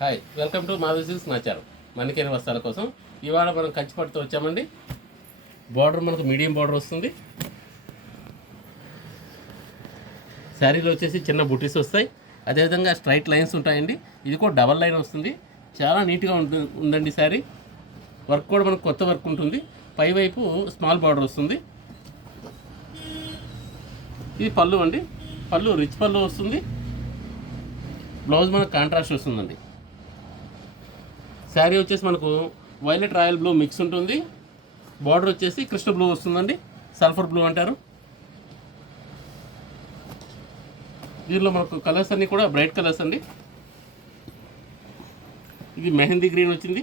Hi, welcome to Madhavi silks Nacharam మన్నికేని వస్త్రాల కోసం. ఇవాళ మనం కంచిపట్టుతో వచ్చామండి. బార్డర్ మనకు మీడియం బార్డర్ వస్తుంది. శారీలో వచ్చేసి చిన్న బుటీస్ వస్తాయి, అదేవిధంగా స్ట్రైట్ లైన్స్ ఉంటాయండి. ఇది కూడా డబల్ లైన్ వస్తుంది. చాలా నీట్గా ఉందండి శారీ. వర్క్ కూడా మనకు కొత్త వర్క్ ఉంటుంది. పైవైపు స్మాల్ బార్డర్ వస్తుంది. ఇది పళ్ళు అండి. పళ్ళు రిచ్ పళ్ళు వస్తుంది. బ్లౌజ్ మనకు కాంట్రాస్ట్ వస్తుందండి. శారీ వచ్చేసి మనకు వైలెట్ రాయల్ బ్లూ మిక్స్ ఉంటుంది. బార్డర్ వచ్చేసి కృష్ణ బ్లూ వస్తుందండి, సల్ఫర్ బ్లూ అంటారు. దీనిలో మనకు కలర్స్ అన్నీ కూడా బ్రైట్ కలర్స్ అండి. ఇది మెహందీ గ్రీన్ వచ్చింది.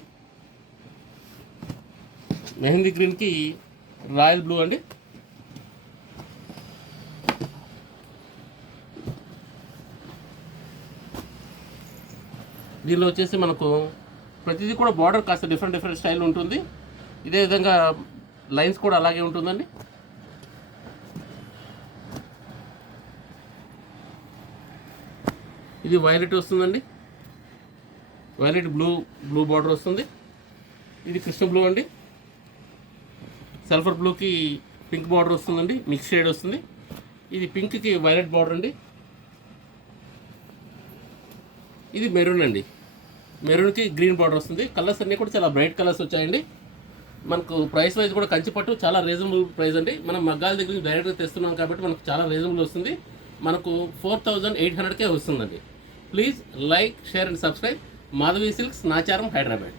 మెహందీ గ్రీన్కి రాయల్ బ్లూ అండి. దీనిలో వచ్చేసి మనకు ప్రతిదీ కూడా బార్డర్ కాస్త డిఫరెంట్ స్టైల్ ఉంటుంది. ఇదే విధంగా లైన్స్ కూడా అలాగే ఉంటుందండి. ఇది వైలెట్ వస్తుందండి. వైలెట్ బ్లూ బార్డర్ వస్తుంది. ఇది కృష్ణ బ్లూ అండి. సల్ఫర్ బ్లూకి పింక్ బార్డర్ వస్తుందండి, మిక్స్ షేడ్ వస్తుంది. ఇది పింక్కి వైలెట్ బార్డర్ అండి. ఇది మెరూన్ అండి. మెరూన్కి గ్రీన్ బార్డర్ వస్తుంది. కలర్స్ అన్నీ కూడా చాలా బ్రైట్ కలర్స్ వచ్చాయండి. మనకు ప్రైస్ వైజ్ కూడా కంచిపట్టు చాలా రీజనబుల్ ప్రైస్ అండి. మనం మగ్గాల దగ్గర నుంచి డైరెక్ట్గా తెస్తున్నాం కాబట్టి మనకు చాలా రీజనబుల్ వస్తుంది. మనకు 4800కే వస్తుందండి. Please like, share and subscribe. Madhavi silks Nacharam, Hyderabad.